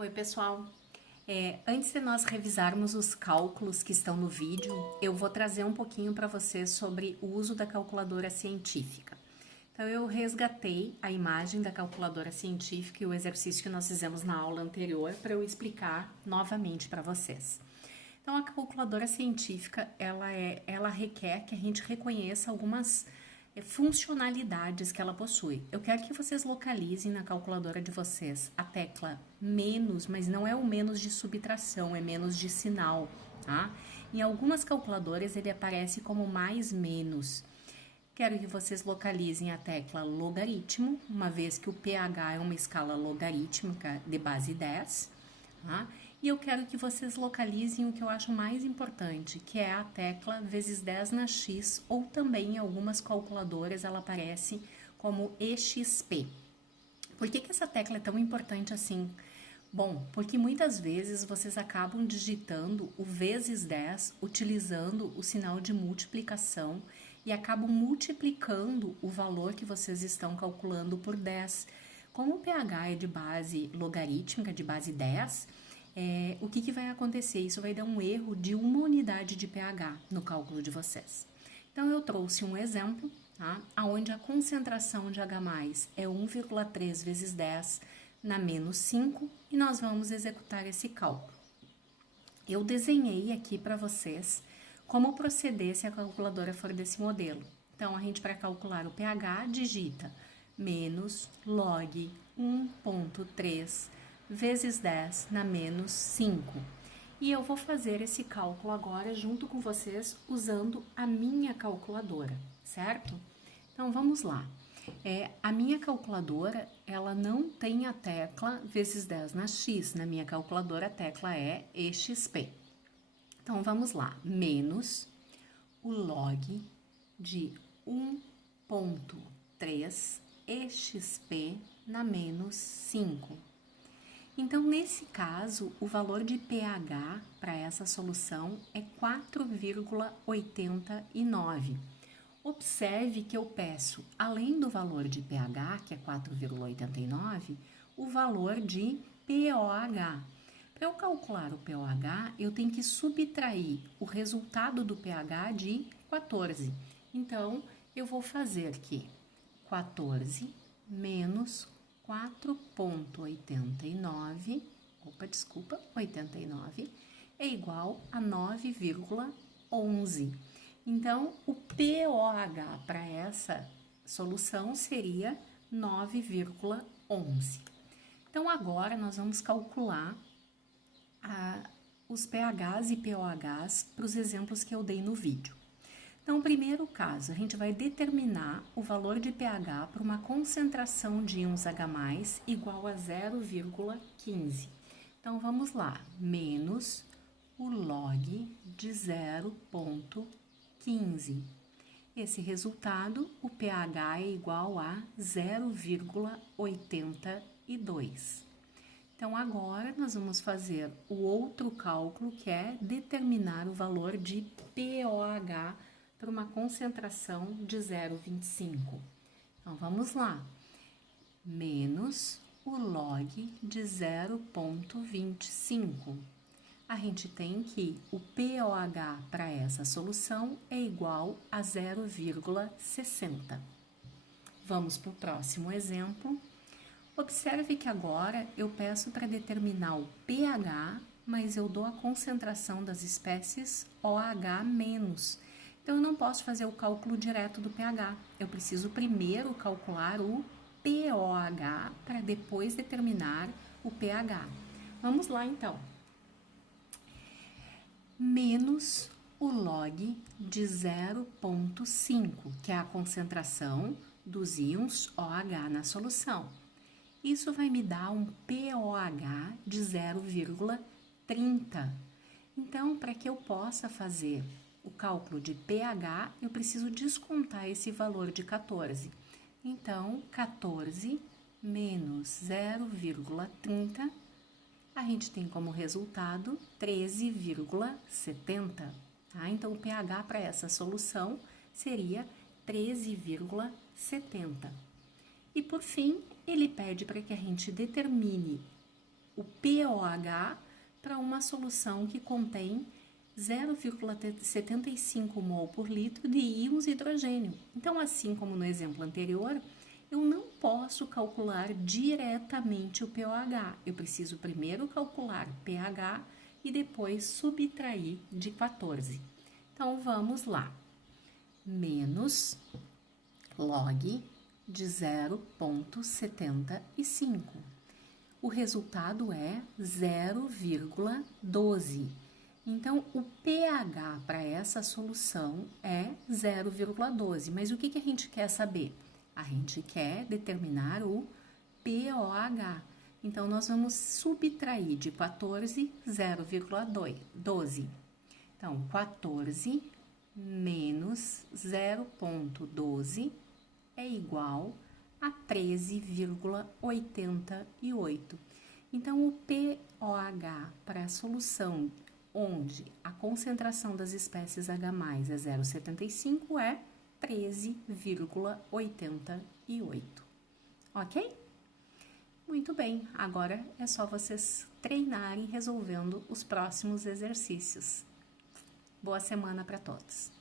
Oi, pessoal. Antes de nós revisarmos os cálculos que estão no vídeo, eu vou trazer um pouquinho para vocês sobre o uso da calculadora científica. Então, eu resgatei a imagem da calculadora científica e o exercício que nós fizemos na aula anterior para eu explicar novamente para vocês. Então, a calculadora científica, ela requer que a gente reconheça algumas funcionalidades que ela possui. Eu quero que vocês localizem na calculadora de vocês a tecla menos, mas não é o menos de subtração, é menos de sinal, tá? Em algumas calculadoras ele aparece como mais menos. Quero que vocês localizem a tecla logaritmo, uma vez que o pH é uma escala logarítmica de base 10, tá? E eu quero que vocês localizem o que eu acho mais importante, que é a tecla vezes 10 na x, ou também em algumas calculadoras ela aparece como EXP. Por que essa tecla é tão importante assim? Bom, porque muitas vezes vocês acabam digitando o vezes 10 utilizando o sinal de multiplicação e acabam multiplicando o valor que vocês estão calculando por 10. Como o pH é de base logarítmica, de base 10, o que vai acontecer? Isso vai dar um erro de uma unidade de pH no cálculo de vocês. Então, eu trouxe um exemplo, tá? Onde a concentração de H+, é 1,3 vezes 10 na menos 5, e nós vamos executar esse cálculo. Eu desenhei aqui para vocês como proceder se a calculadora for desse modelo. Então, a gente, para calcular o pH, digita menos log 1,3 vezes 10 na menos 5. E eu vou fazer esse cálculo agora junto com vocês usando a minha calculadora, certo? Então, vamos lá. A minha calculadora, ela não tem a tecla vezes 10 na x. Na minha calculadora, a tecla é EXP. Então, vamos lá. Menos o log de 1,3 EXP na menos 5. Então, nesse caso, o valor de pH para essa solução é 4,89. Observe que eu peço, além do valor de pH, que é 4,89, o valor de pOH. Para eu calcular o pOH, eu tenho que subtrair o resultado do pH de 14. Então, eu vou fazer que 14 menos 4,89, 89, é igual a 9,11. Então, o pOH para essa solução seria 9,11. Então, agora nós vamos calcular os pHs e pOHs para os exemplos que eu dei no vídeo. Então, no primeiro caso, a gente vai determinar o valor de pH para uma concentração de íons H+, igual a 0,15. Então, vamos lá, menos o log de 0,15. Esse resultado, o pH é igual a 0,82. Então, agora nós vamos fazer o outro cálculo, que é determinar o valor de pOH para uma concentração de 0,25. Então, vamos lá. Menos o log de 0,25. A gente tem que o pOH para essa solução é igual a 0,60. Vamos para o próximo exemplo. Observe que agora eu peço para determinar o pH, mas eu dou a concentração das espécies OH-. Então, eu não posso fazer o cálculo direto do pH. Eu preciso primeiro calcular o pOH para depois determinar o pH. Vamos lá, então. Menos o log de 0,5, que é a concentração dos íons OH na solução. Isso vai me dar um pOH de 0,30. Então, para que eu possa fazer o cálculo de pH, eu preciso descontar esse valor de 14. Então, 14 menos 0,30, a gente tem como resultado 13,70. Tá? Então, o pH para essa solução seria 13,70. E, por fim, ele pede para que a gente determine o pOH para uma solução que contém 0,75 mol por litro de íons de hidrogênio. Então, assim como no exemplo anterior, eu não posso calcular diretamente o pOH. Eu preciso primeiro calcular pH e depois subtrair de 14. Então, vamos lá. Menos log de 0,75. O resultado é 0,12. Então, o pH para essa solução é 0,12. Mas o que a gente quer saber? A gente quer determinar o pOH. Então, nós vamos subtrair de 14, 0,12. Então, 14 menos 0,12 é igual a 13,88. Então, o pOH para a solução onde a concentração das espécies H+ é 0,75 é 13,88. Ok? Muito bem, agora é só vocês treinarem resolvendo os próximos exercícios. Boa semana para todos!